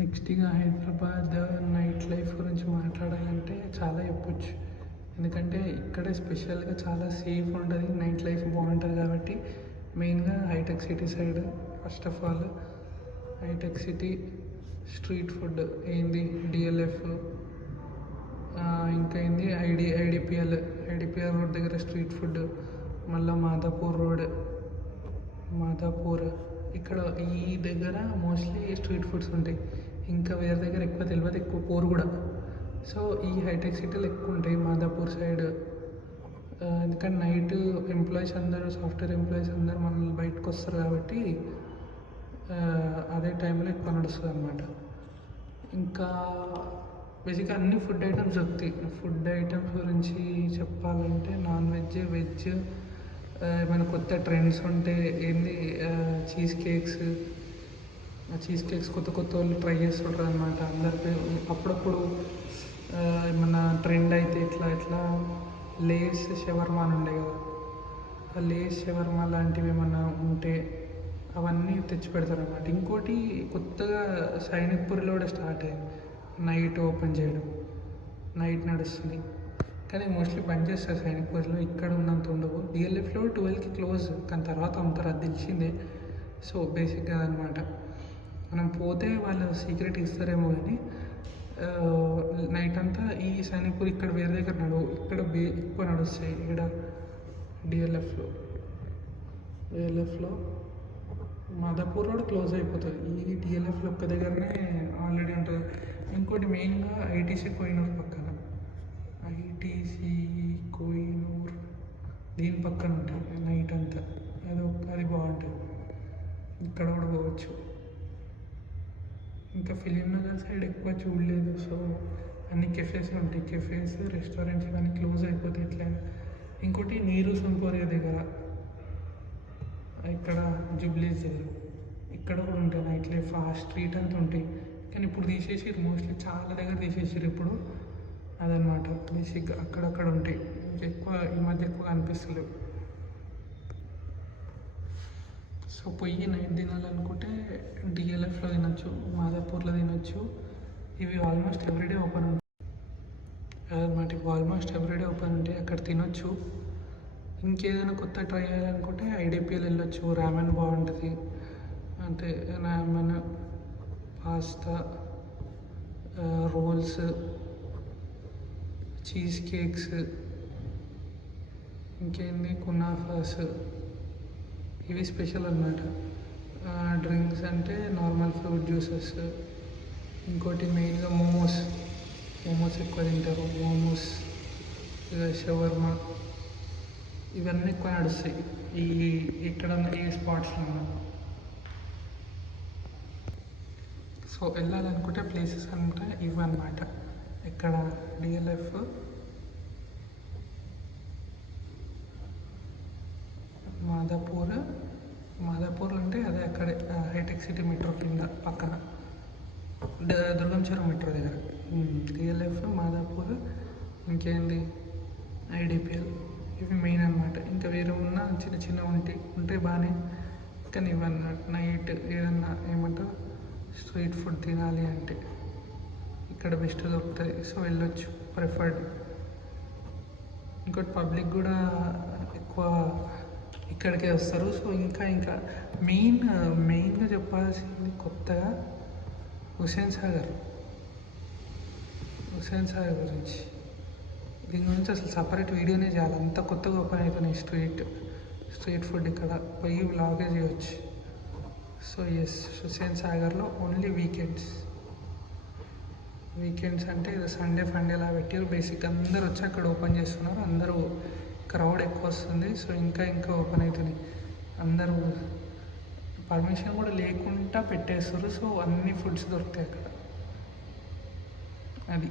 Next ఇక Hyderabad night life గురించి మాట్లాడాలంటే చాలా చెప్పొచ్చు. ఎందుకంటే ఇక్కడే స్పెషల్గా చాలా సేఫ్ ఉంటుంది, నైట్ లైఫ్ బాగుంటుంది కాబట్టి మెయిన్గా Hitech City side. First of all Hitech City street food ఏంది డిఎల్ఎఫ్, ఇంకా ఏంది ఐడిపిఎల్ రోడ్ దగ్గర స్ట్రీట్ ఫుడ్, మళ్ళీ మాదాపూర్ ఇక్కడ ఈ దగ్గర మోస్ట్లీ స్ట్రీట్ ఫుడ్స్ ఉంటాయి. ఇంకా వేరే దగ్గర ఎక్కువ తెలియదు, ఎక్కువ పోరు కూడా. సో ఈ హైటెక్ సిటీలో ఎక్కువ ఉంటాయి మాదాపూర్ సైడ్. ఎందుకంటే నైట్ ఎంప్లాయీస్ అందరూ, సాఫ్ట్వేర్ ఎంప్లాయీస్ అందరూ మనల్ని బయటకు వస్తారు కాబట్టి అదే టైంలో ఎక్కువ నడుస్తుంది అన్నమాట. ఇంకా బేసిక్గా అన్ని ఫుడ్ ఐటమ్స్ దొరుకుతాయి. ఫుడ్ ఐటమ్స్ గురించి చెప్పాలంటే నాన్ వెజ్, వెజ్, ఏమైనా కొత్త ట్రెండ్స్ ఉంటే ఏంది చీజ్ కేక్స్ కొత్త కొత్త వాళ్ళు ట్రై చేస్తుంటారు అనమాట. అందరికి అప్పుడప్పుడు ఏమన్నా ట్రెండ్ అయితే ఇట్లా లేస్ షవర్మా అని ఉండే కదా, ఆ లేస్ షవర్మా లాంటివి ఏమన్నా ఉంటే అవన్నీ తెచ్చి పెడతారు అన్నమాట. ఇంకోటి కొత్తగా సైనిక్పూర్లో కూడా స్టార్ట్ అయ్యింది నైట్ ఓపెన్ చేయడం. నైట్ నడుస్తుంది కానీ మోస్ట్లీ బంద్ చేస్తారు సైనిక్పూర్లో, ఇక్కడ ఉన్నంత ఉండవు. డిఎల్ఎఫ్లో 12కి క్లోజ్, కానీ తర్వాత అమ్ముతారు, అది తెలిసిందే. సో బేసిక్గా అదనమాట. మనం పోతే వాళ్ళు సీక్రెట్ ఇస్తారేమో కానీ నైట్ అంతా ఈ సైనిక్పూర్ ఇక్కడ వేరే దగ్గర నడవు, ఇక్కడ ఎక్కువ నడుస్తాయి. ఇక్కడ డిఎల్ఎఫ్లో మాదాపూర్ రోడ్ క్లోజ్ అయిపోతుంది. ఈ డిఎల్ఎఫ్లో ఒక్క దగ్గరనే ఆల్రెడీ ఉంటుంది. ఇంకోటి మెయిన్గా ఐటీసీ కోహినూర్ పక్కన, ఐటీసీ కోహినూర్ దీని పక్కన ఉంటుంది నైట్ అంతా. అది బాగుంటుంది, ఇక్కడ కూడా పోవచ్చు. ఇంకా ఫిలిం నగర్ సైడ్ ఎక్కువ చూడలేదు. సో అన్ని కెఫేస్ ఉంటాయి, కెఫేస్ రెస్టారెంట్స్ కానీ క్లోజ్ అయిపోతాయి ఎట్లయినా. ఇంకోటి నీరు సంపోరియా దగ్గర, ఇక్కడ జూబ్లీస్ దగ్గర, ఇక్కడ కూడా ఉంటాయి నైట్ లైఫ్. ఆ స్ట్రీట్ అంతా ఉంటాయి కానీ ఇప్పుడు తీసేసారు, మోస్ట్లీ చాలా దగ్గర తీసేసారు ఇప్పుడు. అదనమాట బేసిక్గా అక్కడక్కడ ఉంటాయి, ఈ మధ్య ఎక్కువ అనిపిస్తలేవు. సో పొయ్యి నైట్ తినాలనుకుంటే డిఎల్ఎఫ్లో తినొచ్చు, మాదాపూర్లో తినొచ్చు. ఇవి ఆల్మోస్ట్ ఎవ్రీడే ఓపెన్ ఉంటాయి అదనమాట. ఇవి ఆల్మోస్ట్ ఎవ్రీడే ఓపెన్ ఉంటాయి, అక్కడ తినొచ్చు. ఇంకేదైనా కొత్త ట్రై చేయాలనుకుంటే ఐడిపిఎల్ వెళ్ళొచ్చు, రామెన్ బాగుంటుంది. అంటే రామెన్, పాస్తా, రోల్స్, చీజ్ కేక్స్, ఇంకేంది కునాఫాస్, ఇవి స్పెషల్ అన్నమాట. డ్రింక్స్ అంటే నార్మల్ ఫ్రూట్ జ్యూసెస్. ఇంకోటి మెయిన్గా మోమోస్ ఎక్కువ తింటారు. మోమోస్, షవర్మా, ఇవన్నీ ఎక్కువ నడుస్తాయి ఇక్కడ ఈ స్పాట్స్లో. సో వెళ్ళాలనుకుంటే ప్లేసెస్ అంటే ఇవన్నమాట. ఇక్కడ డిఎల్ఎఫ్, మాదాపూర్ అంటే అదే అక్కడే హైటెక్ సిటీ మెట్రో కింద పక్కన, దుర్గం చెరువు మెట్రో దగ్గర. డిఎల్ఎఫ్, మాదాపూర్, ఇంకేంది ఐడిపిఎల్, ఇవి మెయిన్ అనమాట. ఇంకా వేరే ఉన్న చిన్న ఉంటే బాగానే, కానీ ఇవన్నమాట. నైట్ ఏదన్నా ఏమంటారు స్ట్రీట్ ఫుడ్ తినాలి అంటే ఇక్కడ బెస్ట్ దొరుకుతుంది. సో వెళ్ళొచ్చు, ప్రిఫర్డ్. ఇంకోటి పబ్లిక్ కూడా ఎక్కువ ఇక్కడికే వస్తారు. సో ఇంకా మెయిన్గా చెప్పాల్సింది కొత్తగా హుస్సేన్ సాగర్ గురించి. దీని గురించి అసలు సపరేట్ వీడియోనే చేయాలి, అంత కొత్తగా ఓపెన్ అవుతున్నాయి స్ట్రీట్ ఫుడ్. ఇక్కడ పోయి వ్లాగే చేయవచ్చు. సో ఎస్, హుస్సేన్ సాగర్లో ఓన్లీ వీకెండ్స్ అంటే సండే ఫండేలా పెట్టారు. బేసిక్ అందరూ వచ్చి అక్కడ ఓపెన్ చేస్తున్నారు, అందరూ క్రౌడ్ ఎక్కువ వస్తుంది. సో ఇంకా ఓపెన్ అవుతుంది, అందరూ పర్మిషన్ కూడా లేకుండా పెట్టేస్తారు. సో అన్ని ఫుడ్స్ దొరుకుతాయి అక్కడ, అది.